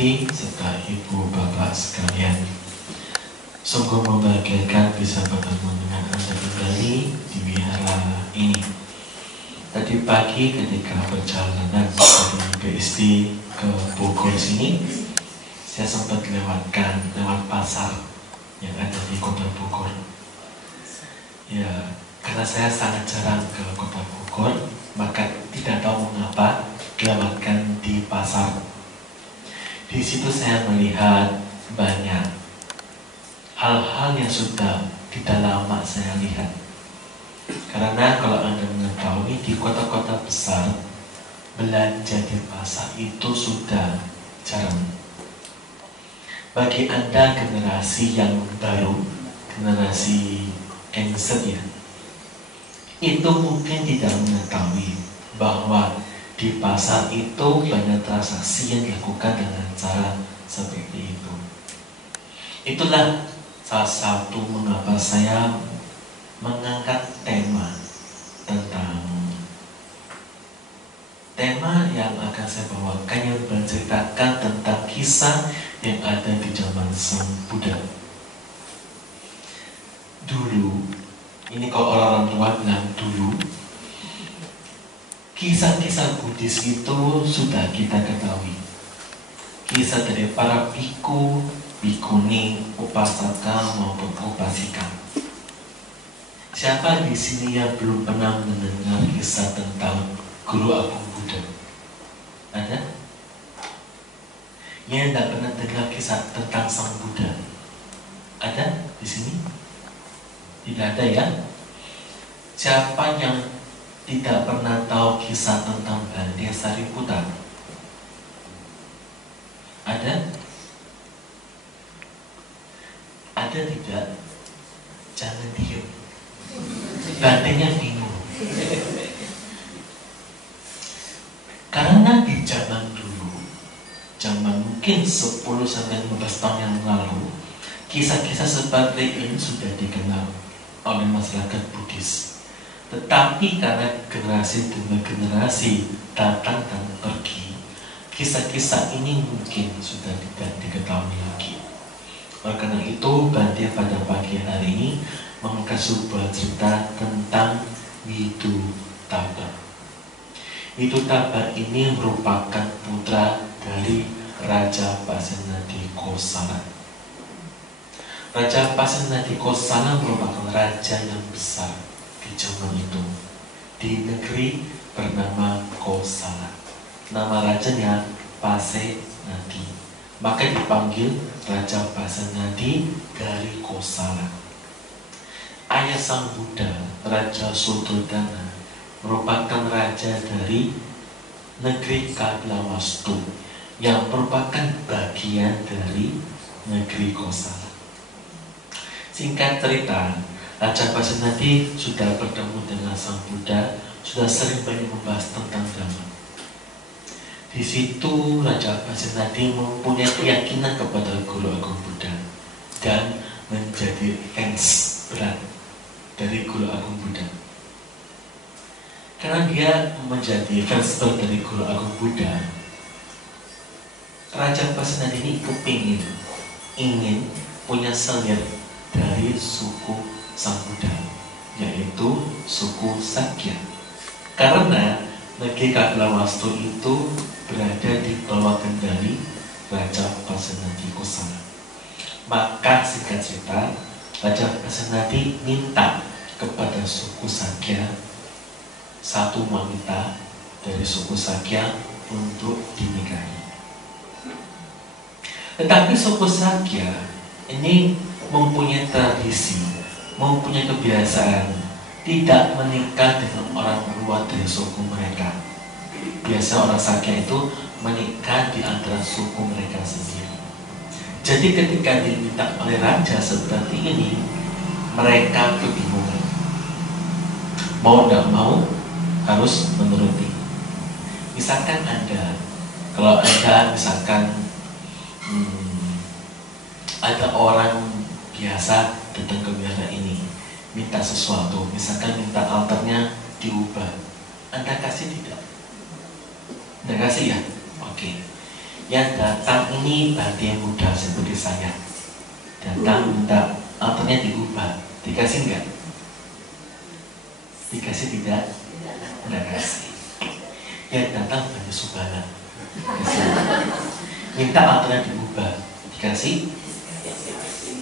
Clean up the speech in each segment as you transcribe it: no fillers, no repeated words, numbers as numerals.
Surti serta ibu bapak sekalian, sungguh membahagiakan bisa bertemu dengan Anda kembali di wihara ini. Tadi pagi ketika perjalanan dari BSD ke Bogor sini, saya sempat lewat pasar yang ada di kota Bogor. Ya, karena saya sangat jarang ke kota Bogor, maka tidak tahu mengapa lewatkan di pasar. Di situ saya melihat banyak hal-hal yang sudah tidak lama saya lihat. Karena kalau Anda mengetahui di kota-kota besar, belanja di pasar itu sudah jarang. Bagi Anda generasi yang baru, generasi Gen-Z ya, itu mungkin tidak mengetahui bahwa di pasar itu banyak transaksi yang dilakukan dengan cara seperti itu. Itulah salah satu mengapa saya mengangkat tema yang akan saya bawakan, yang menceritakan tentang kisah yang ada di zaman Sang Buddha. Dulu, ini kalau orang tua bilang dulu, kisah-kisah Buddhis itu sudah kita ketahui. Kisah dari para biku, bikuni, upasaka maupun upasika. Siapa di sini yang belum pernah mendengar kisah tentang Guru Agung Buddha? Ada? Yang tidak pernah dengar kisah tentang Sang Buddha? Ada di sini? Tidak ada ya? Siapa yang tidak pernah tahu kisah tentang Bante Sariputta? Ada? Ada tidak? Jangan diam. Bantenya bingung. Karena di zaman dulu, zaman mungkin 10-15 tahun yang lalu, kisah-kisah seperti ini sudah dikenal oleh masyarakat Buddhis. Tetapi karena generasi demi generasi datang dan pergi, kisah-kisah ini mungkin sudah tidak diketahui lagi. Oleh karena itu, Bante pada pagi hari ini mengangkat sebuah cerita tentang Widutaba. Widutaba ini merupakan putra dari Raja Pasenadi Kosala. Raja Pasenadi Kosala merupakan raja yang besar di zaman itu, di negeri bernama Kosala. Nama rajanya Pasenadi, maka dipanggil Raja Pasenadi dari Kosala. Ayah Sang Buddha, Raja Suddhodana, merupakan raja dari negeri Kapilawastu yang merupakan bagian dari negeri Kosala. Singkat cerita, Raja Pasenadi sudah bertemu dengan Sang Buddha, sudah sering banyak membahas tentang Dhamma. Di situ Raja Pasenadi mempunyai keyakinan kepada Guru Agung Buddha dan menjadi fans berat dari Guru Agung Buddha. Karena dia menjadi fans berat dari Guru Agung Buddha, Raja Pasenadi ini ingin punya selir dari suku Sang Buddha, yaitu suku Sakya. Karena negeri Kapilawastu itu berada di bawah kendali Raja Pasenadi Kosala. Maka singkat cerita, Raja Pasenadi minta kepada suku Sakya satu wanita dari suku Sakya untuk dinikahi. Tetapi suku Sakya ini mempunyai tradisi, mempunyai kebiasaan tidak menikah dengan orang luar dari suku mereka. Biasa orang Sakya itu menikah di antara suku mereka sendiri. Jadi ketika diminta oleh raja seperti ini, mereka kebingungan. Mau tidak mau harus menuruti. Misalkan kalau Anda misalkan ada orang biasa datang ke wihara ini, minta sesuatu, misalkan minta altarnya diubah, Anda kasih tidak? Anda kasih ya? Oke. Yang datang ini batin muda seperti saya. Datang minta alternya diubah, dikasih nggak? Dikasih tidak? Tidak kasih. Yang datang banyak subana, minta alternya diubah, dikasih?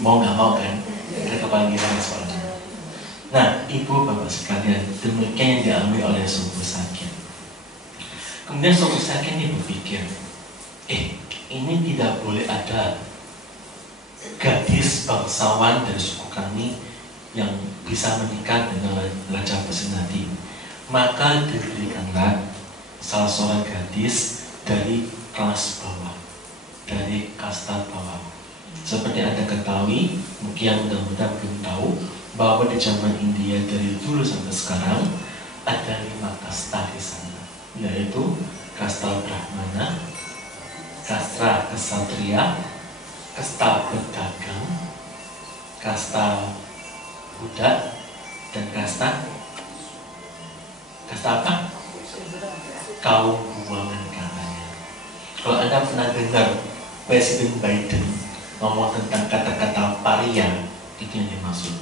Mau nggak mau kan? Kita kepanggilan soalnya. Nah, ibu bapak sekalian, demikian yang dialami oleh suku Sakya. Kemudian suku Sakya ini berpikir, ini tidak boleh ada gadis bangsawan dari suku kami yang bisa menikah dengan Raja Pasenadi. Maka diberikanlah salah seorang gadis dari kelas bawah, dari kasta bawah. Seperti Anda ketahui, mungkin mudah-mudahan belum tahu, bahwa di zaman India dari dulu sampai sekarang ada 5 kasta di sana, yaitu kasta Brahmana, kasta Ksatria, kasta pedagang, kasta budak, dan kasta apa? Kaum buangan katanya. Kalau Anda pernah dengar Presiden Biden ngomong tentang kata-kata paria, itu yang dimaksud.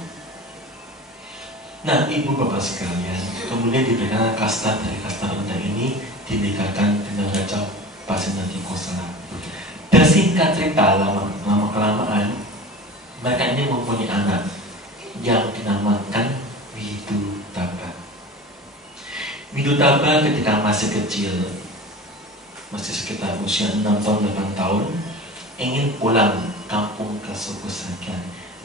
Nah, ibu bapak sekalian, kemudian diberikan kasta dari kasta rendah ini dinikahkan dengan Raja Pasenadi Kosala. Dan singkat cerita, lama kelamaan mereka ini mempunyai anak yang dinamakan Widutaba. Widutaba ketika masih kecil, masih sekitar usia 6 tahun 8 tahun, ingin pulang kampung ke suku Sakya,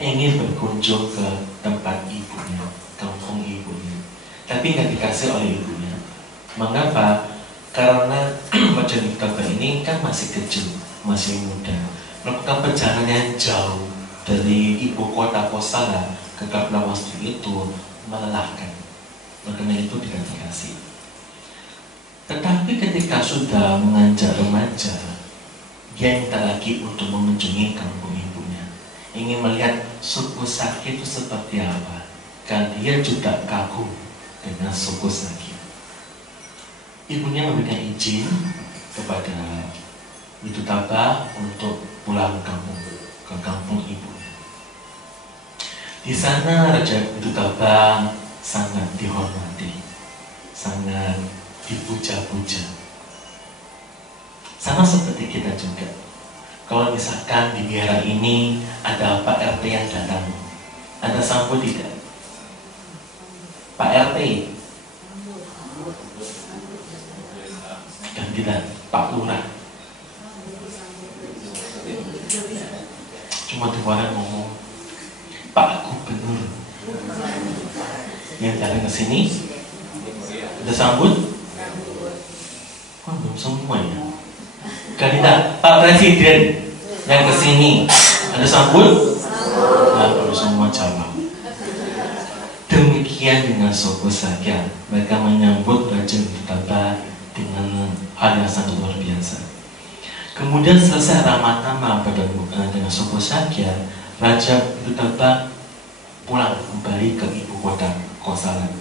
ingin berkunjung ke tempat ibunya, kampung ibunya, tapi nggak dikasih oleh ibunya. Mengapa? Karena Raja Widutaba ini kan masih kecil, masih muda, melakukan perjalanan yang jauh dari ibu kota Kosala ke Kapilawastri itu melelahkan. Karena itu tidak dikasih. Tetapi ketika sudah menganjak remaja, dia minta lagi untuk mengunjungi kampung ibunya, ingin melihat suku Sakya itu seperti apa, karena dia juga kagum dengan suku Sakya. Ibunya memberikan izin kepada Widutaba untuk pulang ke kampung ibunya. Di sana Raja Widutaba sangat dihormati, sangat dipuja-puja. Sama seperti kita juga. Kalau misalkan di biara ini ada Pak RT yang datang, Anda sambut tidak? Pak RT. Dan tidak Pak Lurah. Cuma orang ngomong Pak Gubernur yang datang ke sini, Anda sambut? Belum semua ya. Kandidat Pak Presiden yang kesini, Anda sambut? Nah, belum semua jawab. Demikian dengan suku Sakya, mereka menyambut Raja Widutaba dengan hal yang sangat luar biasa. Kemudian selesai ramatama dengan suku Sakya, Raja Widutaba pulang kembali ke ibu kota Kosala.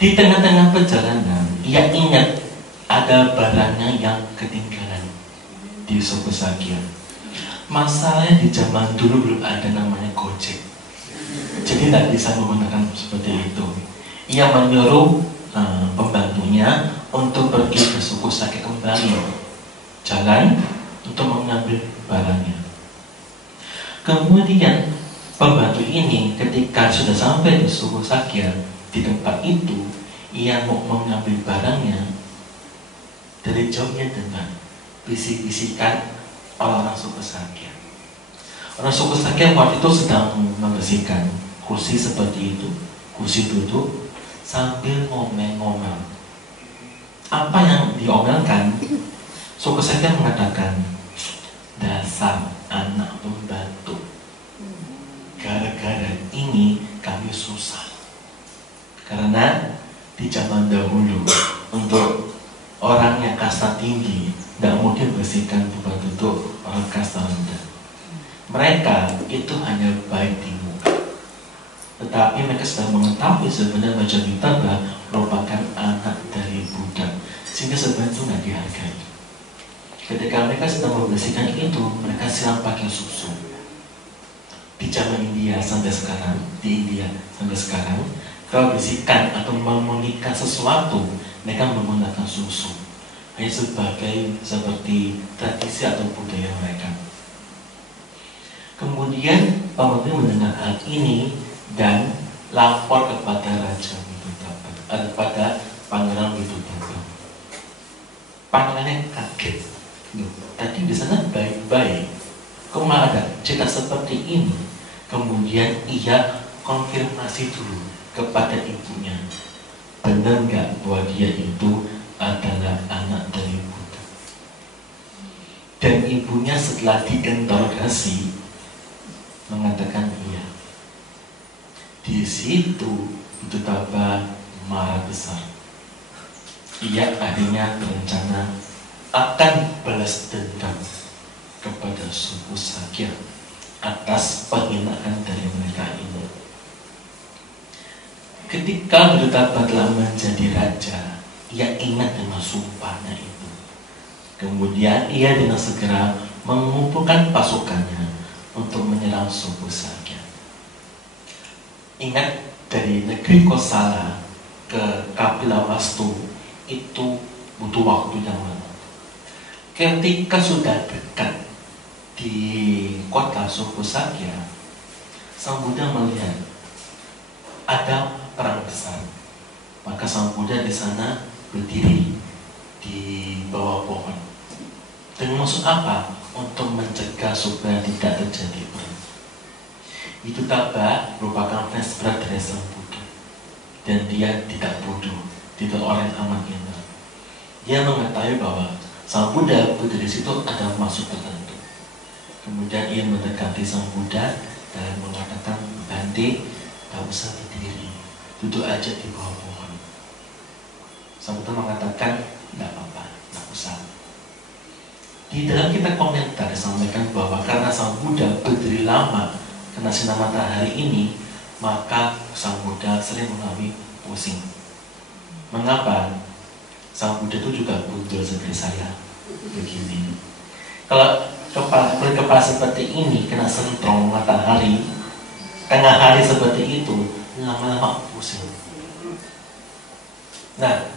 Di tengah-tengah perjalanan, ia ingat ada barangnya yang ketinggalan di suku Sakya. Masalahnya di zaman dulu belum ada namanya Gojek, jadi tidak bisa menggunakan seperti itu. Ia menyuruh pembantunya untuk pergi ke suku Sakya kembali, jalan untuk mengambil barangnya. Kemudian pembantu ini ketika sudah sampai di suku Sakya, di tempat itu ia mau mengambil barangnya, dari jauhnya dengar bisik-bisikan orang-orang suku Sakya. Orang suku Sakya waktu itu sedang membersihkan kursi seperti itu, kursi duduk, sambil ngomel-ngomel. Apa yang diomelkan? Suku Sakya mengatakan, dasar anak pembantu, gara-gara ini kami susah. Karena di zaman dahulu untuk orang yang kasta tinggi tidak mungkin bersihkan tempat duduk orang kasta rendah. Mereka itu hanya baik di muka, tetapi mereka sudah mengetahui sebenarnya Raja Widutaba merupakan anak dari budak, sehingga sebenarnya itu tidak dihargai. Ketika mereka sedang membersihkan itu, mereka siram pakai susu. Di zaman India sampai sekarang, kalau bersihkan atau memulihkan sesuatu, mereka menggunakan susu. Hanya seperti tradisi atau budaya mereka. Kemudian pemerintah mendengar hal ini dan lapor kepada Raja Widodaba, kepada Pangeran Widodaba. Pangerannya kaget. Tadi di sana baik-baik, kok malah ada cerita seperti ini? Kemudian ia konfirmasi dulu kepada ibunya, benar nggak bahwa dia itu adalah anak dari Buddha? Dan ibunya setelah diinterogasi mengatakan iya. Di situ Widodaba marah besar. Ia akhirnya berencana akan balas dendam kepada suku Sakya atas penghinaan dari mereka ini. Ketika Widodaba telah menjadi raja, ia ingat dengan sumpahnya itu. Kemudian ia dengan segera mengumpulkan pasukannya untuk menyerang suku Sakya. Ingat, dari negeri Kosala ke Kapilavastu itu butuh waktu yang lama. Ketika sudah dekat di kota suku Sakya, Sang Buddha melihat ada perang besar. Maka Sang Buddha di sana berdiri di bawah pohon. Dengan maksud apa? Untuk mencegah supaya tidak terjadi perang. Widodaba merupakan fans berat dari Sang Buddha, dan dia tidak bodoh, tidak orang yang amat pintar. Dia mengetahui bahwa Sang Buddha berdiri di situ ada maksud tertentu. Kemudian ia mendekati Sang Buddha dan mengatakan, Bante, tak usah berdiri, duduk aja di bawah pohon. Sang Buddha mengatakan, tidak apa-apa, tak usah. Di dalam kitab komentar disampaikan bahwa karena Sang Buddha berdiri lama kena sinar matahari ini, maka Sang Buddha sering mengalami pusing. Mengapa? Sang Buddha itu juga bundel seperti saya, begini. Kalau kepala seperti ini kena sentrong matahari tengah hari seperti itu, lama-lama pusing. Nah,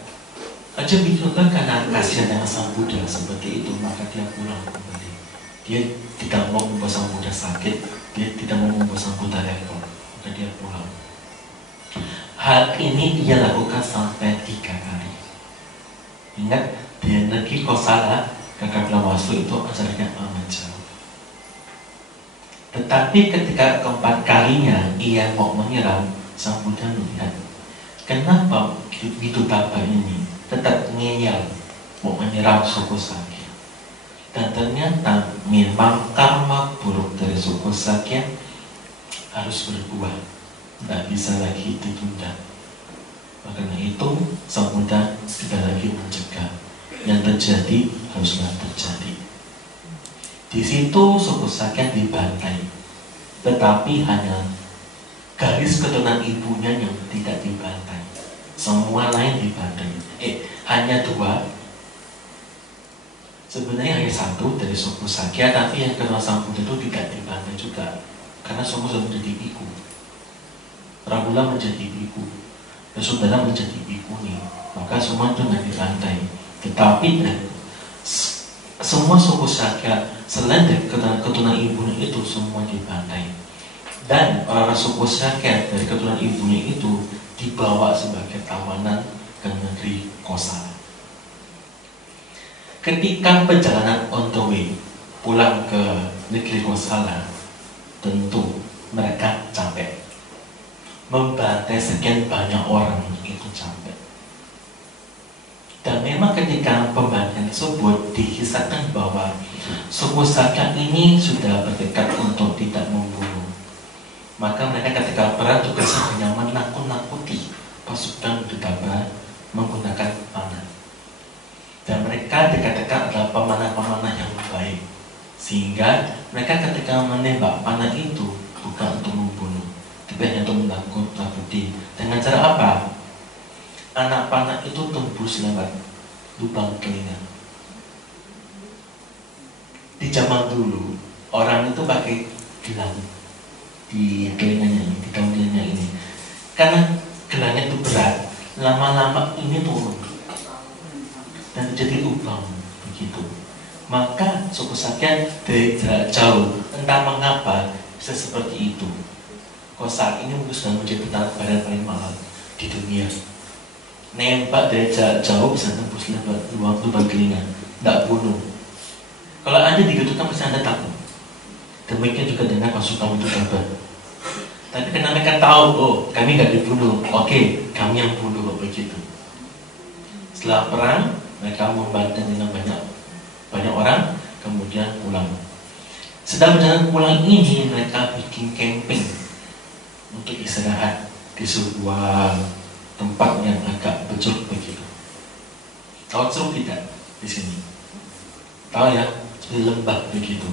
Raja Widodaba karena kasihan dengan Sang Buddha seperti itu, maka dia pulang kembali. Dia tidak mau membuat Sang Buddha sakit, dia tidak mau membuat Sang Buddha repot, maka dia pulang. Hal ini ia lakukan sampai 3 kali. Ingat, di negeri Kosala ke Kapilavastu itu jaraknya amat jauh. Tetapi ketika keempat kalinya ia mau menyerang, Sang Buddha melihat, kenapa Widodaba ini tetap ngeyel mau menyerang suku Sakya. Dan ternyata memang karma buruk dari suku Sakya harus berbuah, tidak bisa lagi ditunda. Karena itu Sang Buddha tidak lagi mencegah, yang terjadi haruslah terjadi. Di situ suku Sakya dibantai, tetapi hanya garis keturunan ibunya yang tidak dibantai. Semua lain dibantai. Hanya 2. Sebenarnya hanya 1 dari suku Sakya, tapi yang kedua Sang Buddha itu tidak dibantai juga, karena semua sudah menjadi biku. Rahula menjadi biku, dan saudara menjadi bikuni, maka semua itu tidak dibantai. Tetapi semua suku Sakya selain dari keturunan ibunya itu semua dibantai. Dan orang suku Sakya dari keturunan ibunya itu dibawa sebagai tawanan ke negeri Kosala. Ketika perjalanan on the way pulang ke negeri Kosala, tentu mereka capek. Membantai sekian banyak orang itu capek. Dan memang ketika pembantaian tersebut dikisahkan bahwa suku Sakya ini sudah bertekad untuk tidak membunuh. Maka mereka ketika perang juga hanya menakut-nakuti pasukan Widodaba menggunakan panah. Dan mereka dikatakan adalah pemanah-pemanah yang baik, sehingga mereka ketika menembak panah itu bukan untuk membunuh, tapi hanya untuk menakut-nakuti. Dengan cara apa? Anak panah itu tembus lewat lubang telinga. Di zaman dulu orang itu pakai gelang di telinganya ini, di daun telinganya ini. Karena gelangnya itu berat, lama-lama ini turun dan jadi lubang begitu. Maka suku Sakya dari jarak jauh, entah mengapa bisa seperti itu. Kok saat ini mungkin sudah menjadi petani badan paling mahal di dunia. Nembak dari jarak jauh bisa tembus lubang telinga, tidak bunuh. Kalau Anda digitukan pasti Anda takut. Demikian juga dengan pasukan Udutaba. Tapi karena mereka tahu, oh kami nggak dibunuh, oke, kami yang bunuh kok begitu. Setelah perang, mereka membantu dengan banyak orang, kemudian pulang. Sedang berjalan pulang ini, mereka bikin camping untuk istirahat di sebuah tempat yang agak becek begitu. Tahu ceruk tidak di sini? Tahu ya, di lembah begitu.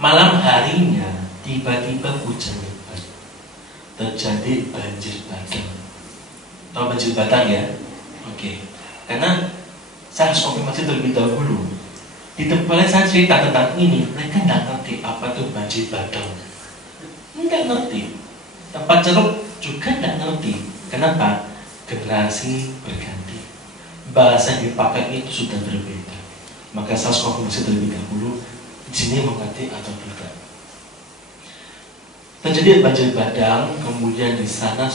Malam harinya tiba-tiba hujan lebat, terjadi banjir bandang. Tahu banjir bandang ya? Oke. Karena saya harus konfirmasi terlebih dahulu. Di tempat saya cerita tentang ini, mereka tidak ngerti apa itu banjir bandang. Tidak ngerti. Tempat ceruk juga tidak ngerti. Kenapa? Generasi berganti. Bahasa yang dipakai itu sudah berbeda. Maka saya harus konfirmasi terlebih dahulu. Di sini mengerti atau tidak. Terjadi banjir bandang, kemudian di sana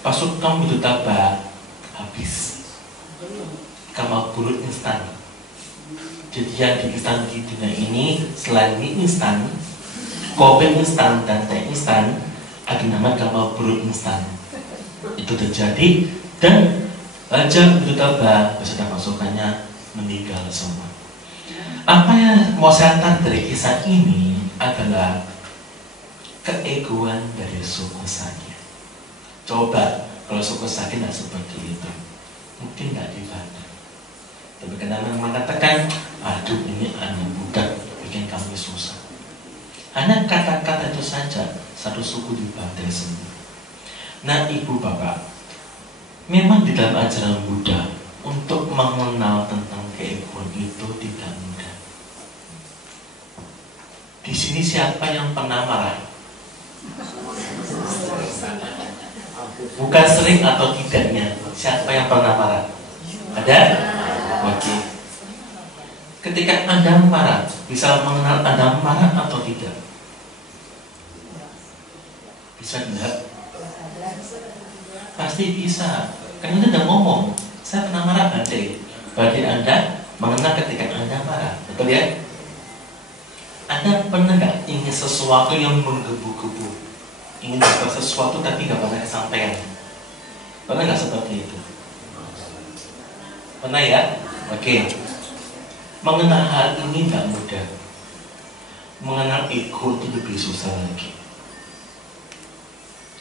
pasukan Udutaba habis. Kamal buruk instan. Jadi yang di instan di dunia ini selain mie instan, kopi instan dan teh instan, ada nama kamal buruk instan. Itu terjadi dan Raja Udutaba beserta pasukannya meninggal semua. Apa yang mau saya tarik dari kisah ini adalah keegoan dari suku Sakya. Coba kalau suku Sakya tidak seperti itu, mungkin tidak dibantu. Tapi karena mengatakan, aduh ini anak budak bikin kami susah. Hanya kata-kata itu saja satu suku dibantai semua. Nah ibu bapak, memang di dalam ajaran Buddha untuk mengenal tentang keegoan itu tidak mudah. Di sini siapa yang pernah marah? Bukan sering atau tidaknya. Siapa yang pernah marah? Ada? Oke. Ketika Anda marah, bisa mengenal Anda marah atau tidak? Bisa tidak? Pasti bisa. Karena Anda sudah ngomong, saya pernah marah Bante. Berarti Anda mengenal ketika Anda marah. Betul ya? Anda pernah nggak ingin sesuatu yang menggebu-gebu? Ingin dapat sesuatu tapi nggak pernah kesampaian? Pernah nggak seperti itu? Pernah ya? Oke. Mengenal hal ini nggak mudah. Mengenal ego itu lebih susah lagi.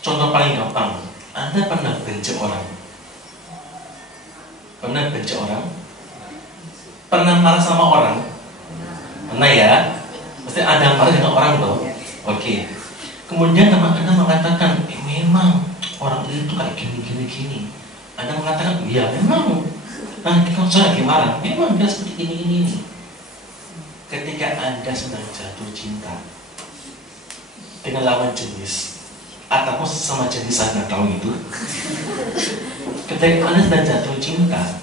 Contoh paling gampang, Anda pernah benci orang? Pernah benci orang? Pernah marah sama orang? Pernah ya? Pasti ada marah dengan orang loh. Oke. Kemudian teman Anda mengatakan, memang orang itu kayak gini. Anda mengatakan, iya memang. Nah, kalau saya lagi marah, memang dia seperti ini. Ketika Anda sedang jatuh cinta dengan lawan jenis, atau sama jenis Anda tahu itu. Ketika Anda sedang jatuh cinta,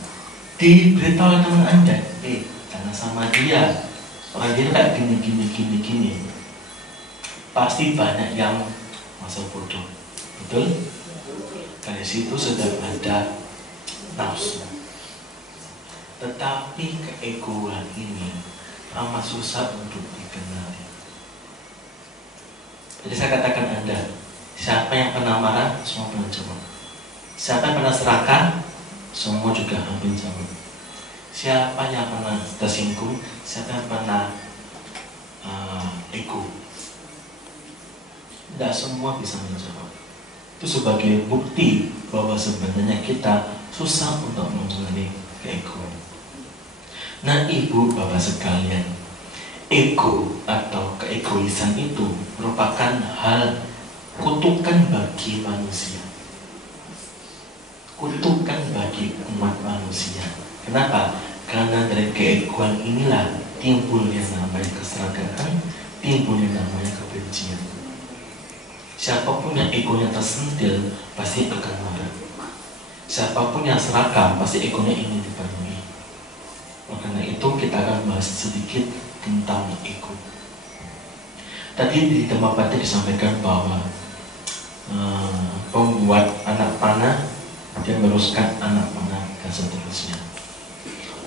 diberitahu oleh teman Anda, jangan sama dia. Orang dia kayak gini. Pasti banyak yang masa bodoh, betul? Dari situ sudah ada nafsu. Tetapi keegoan ini amat susah untuk dikenali. Jadi saya katakan Anda, siapa yang pernah marah, semua pernah jawab. Siapa yang pernah serakah, semua juga hampir jawab. Siapa yang pernah tersinggung, siapa yang pernah ego, tidak semua bisa menjawab. Itu sebagai bukti bahwa sebenarnya kita susah untuk mengenali keegoan. Nah ibu bapak sekalian, ego atau keegoisan itu merupakan hal kutukan bagi manusia, kutukan bagi umat manusia. Kenapa? Karena dari keegoan inilah timbul yang namanya keserakahan, timbul yang namanya kebencian. Siapapun yang egonya tersentil pasti akan marah. Siapapun yang serakah pasti egonya ingin dipenuhi. Karena itu kita akan bahas sedikit tentang ego. Tadi di Dhammapada disampaikan bahwa pembuat anak panah dia meneruskan anak panah dan seterusnya.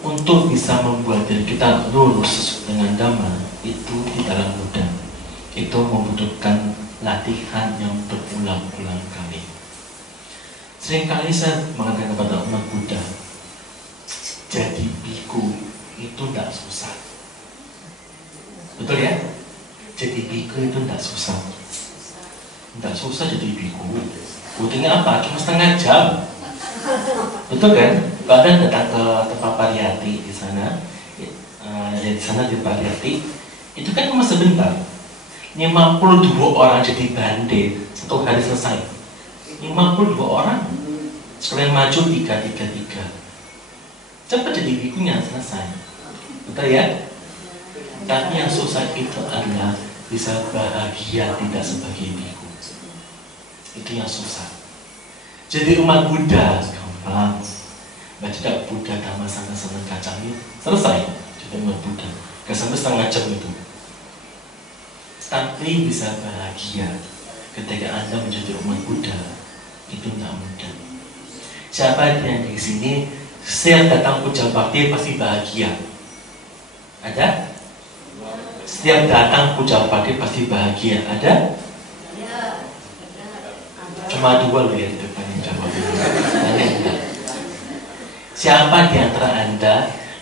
Untuk bisa membuat diri kita lurus dengan Dhamma itu tidaklah mudah. Itu membutuhkan latihan yang berulang-ulang kali. Seringkali saya mengatakan kepada umat Buddha, jadi biku itu tidak susah. Betul ya? Jadi biku itu tidak susah. Tidak susah jadi biku. Butuhnya apa? Cuma setengah jam. Betul kan? Bahkan datang ke tempat pariyati di sana, di sana di pariyati, itu kan cuma sebentar. 52 orang jadi bande, 1 hari selesai. 52 orang, sekalian maju 3. Cepat jadi bikunya selesai. Betul ya? Tapi yang susah itu adalah bisa bahagia tidak sebagai biku. Itu yang susah. Jadi umat Buddha gampang. Baca Buddha Dhamma Sangha Senang Kacang selesai. Jadi umat Buddha. Gak sampai setengah jam itu. Tapi bisa bahagia ketika Anda menjadi umat Buddha itu tidak mudah. Siapa yang di sini setiap datang puja bakti pasti bahagia? Ada? Setiap datang puja bakti pasti bahagia. Ada? Cuma 2 loh ya di depan yang jawab. Siapa di antara Anda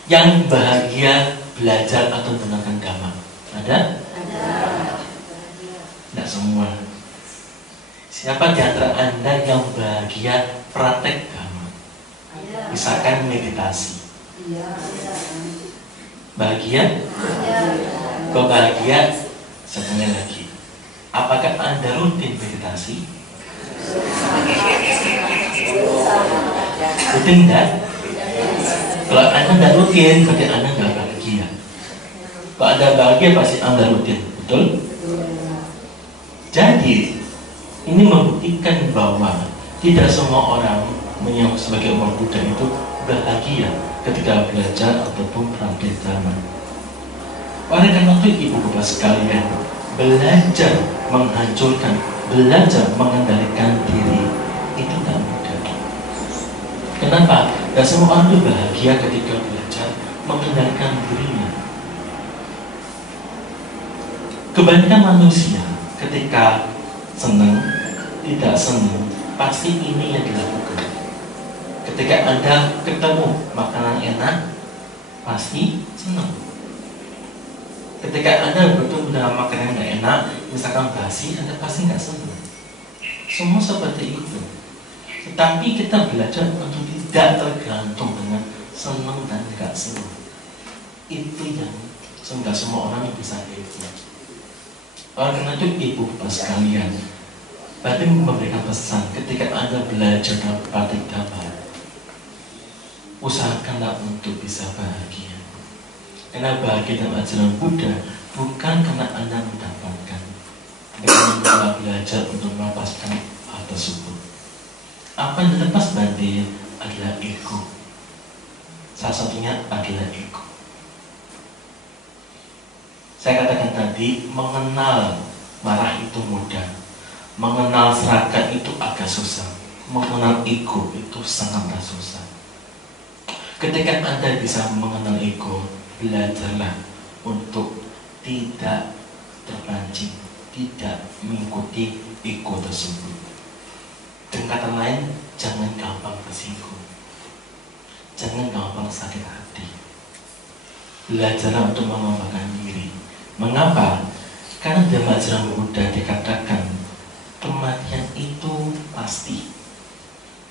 yang bahagia belajar atau mendengarkan Dhamma? Ada? Tidak semua. Siapa di antara Anda yang bahagia praktek Dhamma? Misalkan meditasi. Bahagia? Kok bahagia? Saya tanya lagi. Apakah Anda rutin meditasi? Rutin enggak? Kalau Anda enggak rutin, berarti Anda enggak bahagia. Kalau Anda bahagia, pasti Anda rutin. Betul? Jadi, ini membuktikan bahwa tidak semua orang yang sebagai umat Buddha itu bahagia ketika belajar ataupun praktek Dhamma. Oleh karena itu, ibu bapak sekalian, belajar menghancurkan, belajar mengendalikan diri itu tidak mudah. Kenapa? Dan semua orang itu bahagia ketika belajar mengendalikan dirinya. Kebanyakan manusia ketika senang, tidak senang, pasti ini yang dilakukan. Ketika Anda ketemu makanan enak, pasti senang. Ketika Anda bertemu dengan makanan yang tidak enak, misalkan basi, Anda pasti nggak senang. Semua seperti itu. Tetapi kita belajar untuk tidak tergantung dengan senang dan tidak senang. Itu yang tidak semua orang bisa itu. Oleh karena itu, ibu bapak sekalian, berarti memberikan pesan ketika Anda belajar dalam praktik Dhamma, usahakanlah untuk bisa bahagia. Karena bahagia dalam ajaran Buddha bukan karena Anda mendapatkan, bukan Anda belajar untuk melepaskan hal tersebut. Apa yang dilepas berarti adalah ego. Salah satunya adalah ego. Saya katakan tadi, mengenal marah itu mudah, mengenal serakah itu agak susah, mengenal ego itu sangatlah susah. Ketika Anda bisa mengenal ego, belajarlah untuk tidak terpancing, tidak mengikuti ego tersebut. Dengan kata lain, jangan gampang tersinggung, jangan gampang sakit hati. Belajarlah untuk mengembangkan diri. Mengapa? Karena dalam ajaran Buddha dikatakan kematian itu pasti,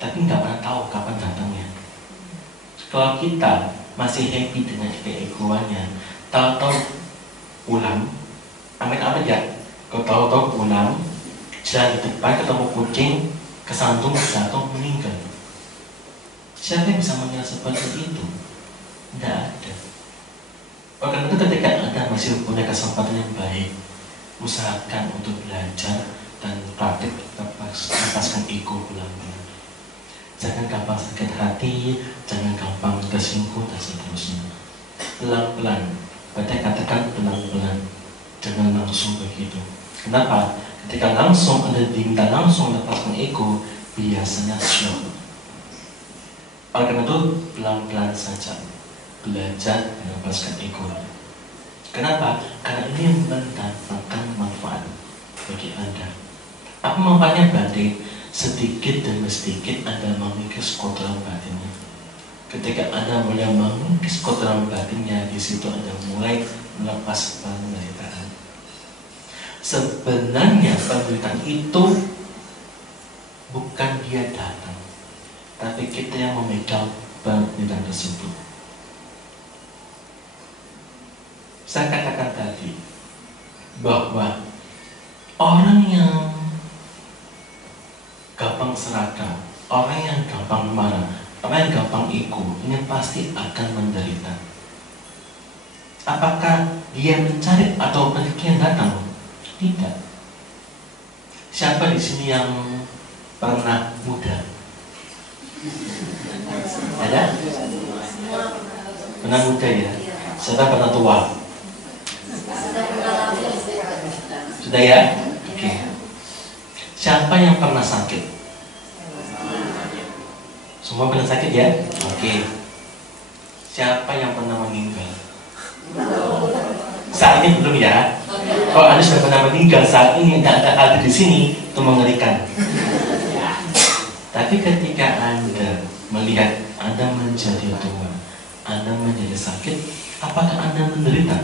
tapi nggak pernah tahu kapan datangnya. Kalau kita masih happy dengan keegoannya, tahu-tahu pulang, amit-amit ya, kalau tahu-tahu pulang, jalan di depan ketemu kucing, kesantung, jatuh, meninggal. Siapa yang bisa mengira seperti itu? Tidak ada. Karena itu ketika Anda masih punya kesempatan yang baik, usahakan untuk belajar dan praktik lepaskan ego pelan-pelan. Jangan gampang sakit hati, jangan gampang tersinggung dan seterusnya. Pelan-pelan, berarti katakan pelan-pelan, jangan langsung begitu. Kenapa? Ketika langsung Anda diminta langsung lepaskan ego, biasanya shock. Oleh karena itu, pelan-pelan saja belajar melepaskan ego. Kenapa? Karena ini mendatangkan manfaat bagi Anda. Apa manfaatnya berarti? Sedikit demi sedikit Anda mengikis kotoran batinnya. Ketika Anda mulai mengikis kotoran batinnya, di situ Anda mulai melepas penderitaan. Sebenarnya penderitaan itu bukan dia datang, tapi kita yang memegang penderitaan tersebut. Saya katakan tadi bahwa orang yang gampang serakah, orang yang gampang marah, orang yang gampang ego, ini pasti akan menderita. Apakah dia mencari atau rezeki yang datang? Tidak. Siapa di sini yang pernah muda? Ada? Pernah muda ya? Siapa pernah tua? Sudah ya? Oke. Siapa yang pernah sakit? Semua pernah sakit ya? Oke. Siapa yang pernah meninggal? Saat ini belum ya? Kalau Anda sudah pernah meninggal saat ini, tidak ada hadir di sini, itu mengerikan. Tapi ketika Anda melihat Anda menjadi tua, Anda menjadi sakit, apakah Anda menderita?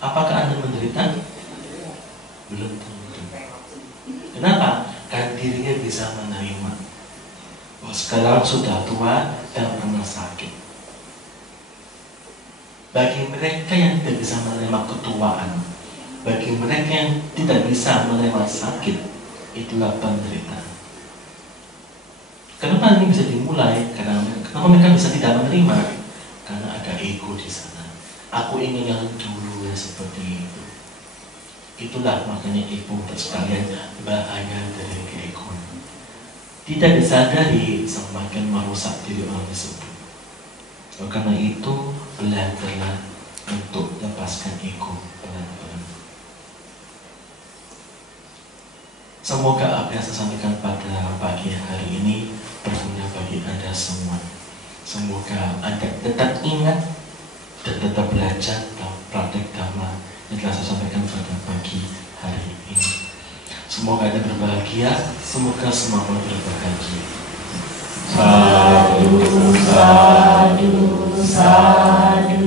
Apakah Anda menderita? Belum tentu. Kenapa? Karena dirinya bisa menerima. Oh, sekarang sudah tua dan pernah sakit. Bagi mereka yang tidak bisa menerima ketuaan, bagi mereka yang tidak bisa menerima sakit, itulah penderitaan. Kenapa ini bisa dimulai? Kenapa mereka bisa tidak menerima? Karena ada ego di sana. Aku ingin yang dulu ya seperti itu. Itulah makanya ibu untuk sekalian bahaya dari keegoan. Tidak disadari semakin merusak diri orang tersebut. Karena itu belajarlah untuk lepaskan ego pelan-pelan. Semoga apa yang saya sampaikan pada pagi hari ini berguna bagi Anda semua. Semoga Anda tetap ingat dan tetap belajar dalam praktek dhamma yang telah saya sampaikan pada pagi hari ini. Semoga Anda berbahagia, semoga semua berbahagia. Sadu, sadu, sadu.